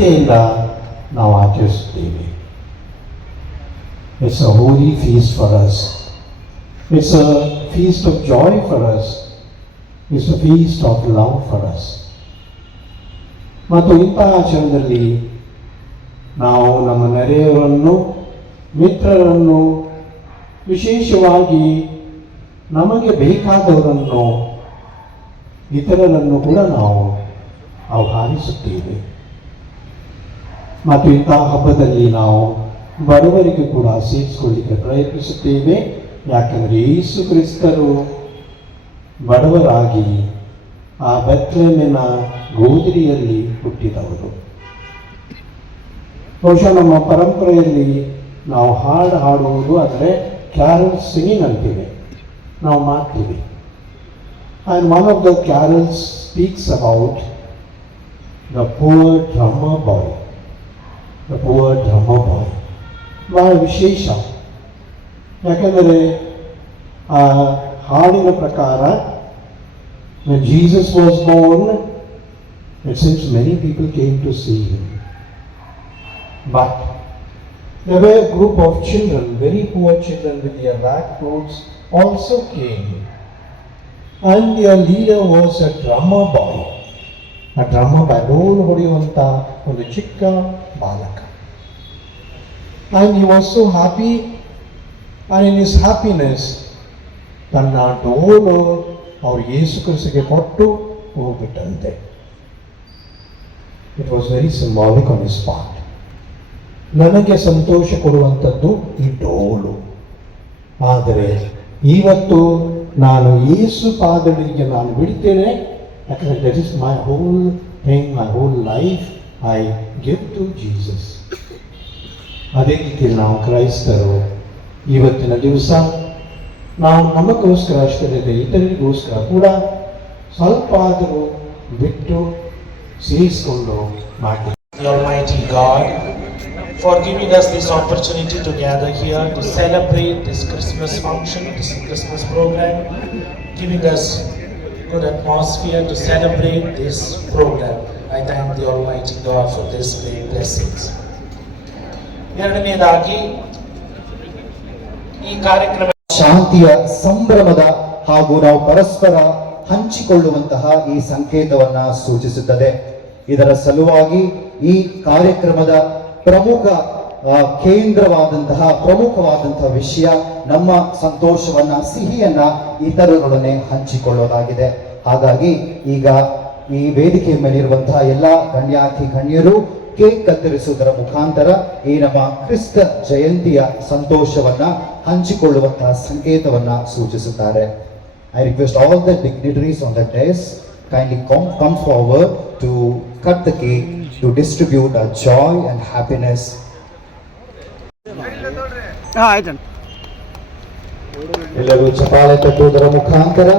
ನಿಷ್ಠೆಯಿಂದ ನಾವು ಆಚರಿಸುತ್ತೇವೆ. It's a holy feast for us. It's a feast of joy for us. It's a feast of love for us. ಮತ್ತು ಇಂಥ ಆಚರಣೆಯಲ್ಲಿ ನಾವು ನಮ್ಮ ನೆರೆಯವರನ್ನು, ಮಿತ್ರರನ್ನು, ವಿಶೇಷವಾಗಿ ನಮಗೆ ಬೇಕಾದವರನ್ನು, ಇತರರನ್ನು ಕೂಡ ನಾವು ಆಹ್ವಾನಿಸುತ್ತೇವೆ. ಮತ್ತು ಇಂತಹ ಹಬ್ಬದಲ್ಲಿ ನಾವು ಬಡವರಿಗೆ ಕೂಡ ಸೇರಿಸಿಕೊಳ್ಳಿಕ್ಕೆ ಪ್ರಯತ್ನಿಸುತ್ತೇವೆ. ಯಾಕೆಂದರೆ ಯೇಸು ಕ್ರಿಸ್ತರು ಬಡವರಾಗಿ ಆ ಬೆತ್ಲೆಹೇಮಿನ ಗೋದಿಯಲ್ಲಿ ಹುಟ್ಟಿದವರು. ಬಹುಶಃ ನಮ್ಮ ಪರಂಪರೆಯಲ್ಲಿ ನಾವು ಹಾಡು ಹಾಡುವುದು ಅಂದರೆ ಕ್ಯಾರಲ್ ಸಿಂಗಿಂಗ್ ಅಂತೀವಿ, ನಾವು ಮಾಡ್ತೀವಿ. And one of the carols speaks about the poor drummer boy. The poor drummer boy ಬಹಳ ವಿಶೇಷ. ಯಾಕೆಂದರೆ ಆ ಹಾಡಿನ ಪ್ರಕಾರ when Jesus was born, it seems many people came to see him. But there were a group of children, very poor children with their rag clothes also came. And their leader was a drummer boy. A drummer boy, ಡೋಲು ಹೊಡೆಯುವಂಥ ಒಂದು ಚಿಕ್ಕ ಬಾಲಕ. And he was so happy, and in his happiness, ತನ್ನ ಡೋಲು ಅವರು ಯೇಸು ಕ್ರಿಸ್ತನಿಗೆ ಕೊಟ್ಟು ಹೋಗ್ಬಿಟ್ಟಂತೆ. It was very symbolic on his part. ನನಗೆ ಸಂತೋಷ ಕೊಡುವಂಥದ್ದು ಈ ಡೋಲು. ಆದರೆ ಇವತ್ತು ನಾನು ಯೇಸು ಪಾದಗಳಿಗೆ ನಾನು ಬಿಡ್ತೇನೆ. ಯಾಕಂದರೆ that is my whole thing, my whole life I give to Jesus. ಅದೇ ರೀತಿ ನಾವು ಕ್ರೈಸ್ತರು ಇವತ್ತಿನ ದಿವಸ ನಾವು ನಮಗೋಸ್ಕರ ಅಷ್ಟೇ ಇತರರಿಗೋಸ್ಕರ ಕೂಡ ಸ್ವಲ್ಪ ಆದರೂ ಬಿಟ್ಟು ಸೇರಿಸಿಕೊಂಡು ಮಾಡಿ. Almighty God, for giving us this opportunity to gather here to celebrate this Christmas function, this Christmas program, giving us good atmosphere to celebrate this program. I thank the Almighty God for this great blessings. ಎರಡನೇದಾಗಿ ಈ ಕಾರ್ಯಕ್ರಮ ಶಾಂತಿಯ ಸಂಭ್ರಮದ ಹಾಗೂ ನಾವು ಪರಸ್ಪರ ಹಂಚಿಕೊಳ್ಳುವಂತಹ ಈ ಸಂಕೇತವನ್ನ ಸೂಚಿಸುತ್ತದೆ. ಇದರ ಸಲುವಾಗಿ ಈ ಕಾರ್ಯಕ್ರಮದ ಪ್ರಮುಖವಾದಂತಹ ವಿಷಯ ನಮ್ಮ ಸಂತೋಷವನ್ನ, ಸಿಹಿಯನ್ನ ಇತರರೊಡನೆ ಹಂಚಿಕೊಳ್ಳೋದಾಗಿದೆ. ಹಾಗಾಗಿ ಈಗ ಈ ವೇದಿಕೆಯ ಮೇಲಿರುವಂತಹ ಎಲ್ಲ ಗಣ್ಯರು ಕೇಕ್ ಕತ್ತರಿಸುವುದರ ಮುಖಾಂತರ ಈ ನಮ್ಮ ಕ್ರಿಸ್ತ ಜಯಂತಿಯ ಸಂತೋಷವನ್ನ ಹಂಚಿಕೊಳ್ಳುವಂತಹ ಸಂಕೇತವನ್ನ ಸೂಚಿಸುತ್ತಾರೆ. I request all the dignitaries on the dais kindly come forward to cut the cake to distribute our joy and happiness. ಎಲ್ಲರೂ ಚಪ್ಪಾಳೆ ತಟ್ಟುವುದರ ಮುಖಾಂತರ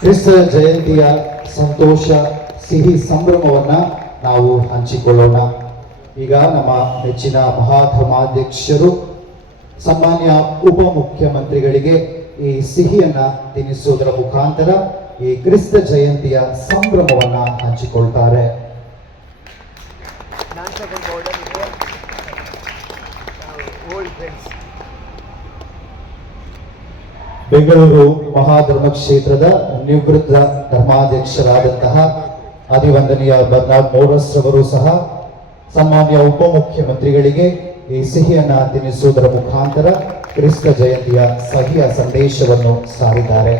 ಕ್ರಿಸ್ತ ಜಯಂತಿಯ ಸಂತೋಷ, ಸಿಹಿ ಸಂಭ್ರಮವನ್ನ ನಾವು ಹಂಚಿಕೊಳ್ಳೋಣ. ಈಗ ನಮ್ಮ ನೆಚ್ಚಿನ ಮಹಾಧರ್ಮಾಧ್ಯಕ್ಷರು ಸನ್ಮಾನ್ಯ ಉಪಮುಖ್ಯಮಂತ್ರಿಗಳಿಗೆ ಈ ಸಿಹಿಯನ್ನ ತಿನ್ನಿಸುವುದರ ಮುಖಾಂತರ ಈ ಕ್ರಿಸ್ತ ಜಯಂತಿಯ ಸಂಭ್ರಮವನ್ನ ಹಂಚಿಕೊಳ್ತಾರೆ. ಬೆಂಗಳೂರು ಮಹಾಧರ್ಮ ಕ್ಷೇತ್ರದ ನಿವೃತ್ತ ಧರ್ಮಾಧ್ಯಕ್ಷರಾದಂತಹ ಅಧಿವಂದನೀಯ ಬರ್ನಾರ್ಡ್ ಮೋರಸ್ ರವರು ಸಹ ಸನ್ಮಾನ್ಯ ಉಪಮುಖ್ಯಮಂತ್ರಿಗಳಿಗೆ ಈ ಸಿಹಿಯನ್ನ ತಿನ್ನಿಸುವುದರ ಮುಖಾಂತರ ಕ್ರಿಸ್ತ ಜಯಂತಿಯ ಸಹಿಯ ಸಂದೇಶವನ್ನು ಸಾರಿದ್ದಾರೆ.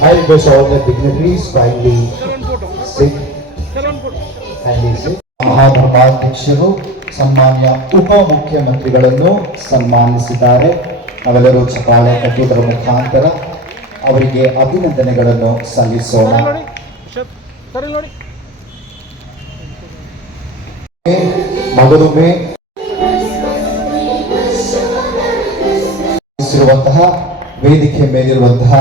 I request all the dignitaries kindly sit. ಮಹಾಧರ್ಮಾಧ್ಯಕ್ಷರು ಸನ್ಮಾನ್ಯ ಉಪಮುಖ್ಯಮಂತ್ರಿಗಳನ್ನು ಸನ್ಮಾನಿಸಿದ್ದಾರೆ. ನಾವೆಲ್ಲರೂ ಚಪ್ಪಾಳೆ ಕಟ್ಟುವುದರ ಮುಖಾಂತರ ಅವರಿಗೆ ಅಭಿನಂದನೆಗಳನ್ನು ಸಲ್ಲಿಸೋಣ. ಮಗದೊಮ್ಮೆ ಆಗಮಿಸಿರುವಂತಹ ವೇದಿಕೆ ಮೇಲಿರುವಂತಹ